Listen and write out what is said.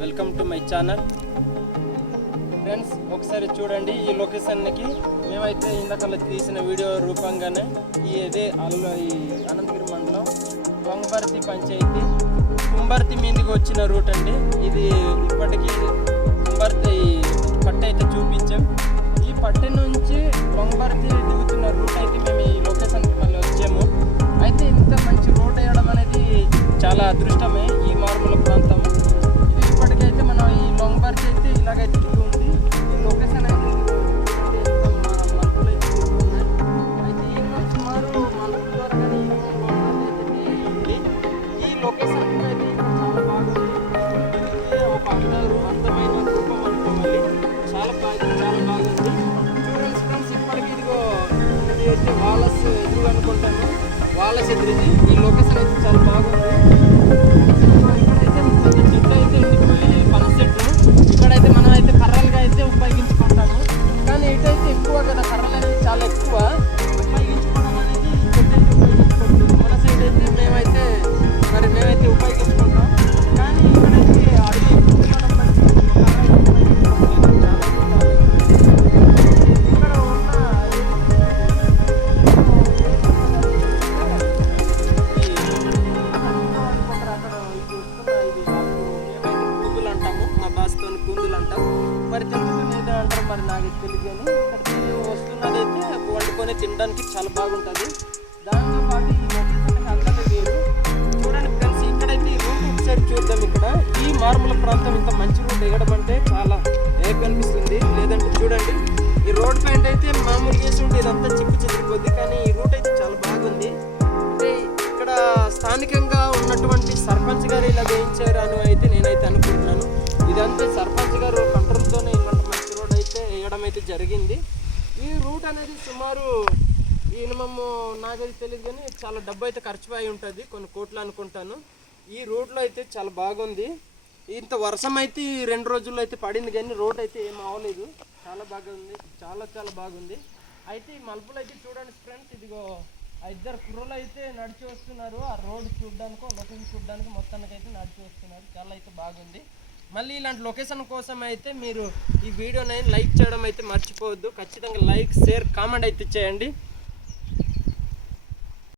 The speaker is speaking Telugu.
Welcome to my channel. Friends ఒకసారి చూడండి ఈ లొకేషన్కి. మేమైతే ఇందాక తీసిన వీడియో రూపంగానే ఈ ఇదే ఈ అనంతగిరి మండలం వంగబర్తి పంచాయతీ. కుంబర్తి మీదకి వచ్చిన రూట్ అండి. ఇది ఇప్పటికీ కుంబర్తి పట్ట అయితే చూపించాం. ఈ పట్టె నుంచి వంగబర్తి దిగుతున్న రూట్ అయితే మేము ఈ లొకేషన్కి మళ్ళీ వచ్చాము. అయితే ఇంత మంచి రోడ్ వేయడం అనేది చాలా అదృష్టమే. వాలస్ ఎదురుది ఈ లొకేషన్ అయితే చాలా బాగుంది. మరి తెలుగులో ఏదో అంటారు మరి నాకు తెలియదు. కానీ ఇక్కడ వస్తున్నది అయితే వండుకొని తినడానికి చాలా బాగుంటుంది. దాంతో పాటు ఈ లొకేషన్ అందరూ వేరు చూడండి ఫ్రెండ్స్ ఇక్కడైతే ఈ రూట్ సైడ్ చూద్దాం ఇక్కడ. ఈ మార్మల ప్రాంతం ఇంత మంచి రోడ్ ఎగడం అంటే చాలా ఏపు అనిపిస్తుంది. లేదంటే చూడండి ఈ రోడ్ పైన అయితే మామూలుగా వేసి ఉంటే ఇదంతా చిక్కు చెదిరిపోద్ది. కానీ ఈ రూట్ అయితే చాలా బాగుంది. అంటే ఇక్కడ స్థానికంగా ఉన్నటువంటి సర్పంచ్ గారు ఇలా వేయించారు అని జరిగింది. ఈ రూట్ అనేది సుమారు మినిమము నాకైతే తెలియదు కానీ చాలా డబ్బు అయితే ఖర్చు అయి ఉంటుంది. కొన్ని కోట్లు అనుకుంటాను. ఈ రోడ్లో అయితే చాలా బాగుంది. ఇంత వర్షం అయితే ఈ రెండు రోజుల్లో అయితే పడింది కానీ రోడ్ అయితే ఏం అవ్వలేదు చాలా బాగుంది చాలా చాలా బాగుంది. అయితే ఈ మలుపులు అయితే చూడండి ఫ్రెండ్స్. ఇదిగో ఆ ఇద్దరు కుర్రలు అయితే నడిచి వస్తున్నారు. ఆ రోడ్ చూడడానికి లొకేషన్ చూడడానికి మొత్తానికి అయితే నడిచి వస్తున్నారు. చాలా అయితే బాగుంది. మళ్ళీ ఇలాంటి లొకేషన్ కోసం అయితే మీరు ఈ వీడియోని లైక్ చేయడం అయితే మర్చిపోవద్దు. ఖచ్చితంగా లైక్ షేర్ కామెంట్ అయితే చేయండి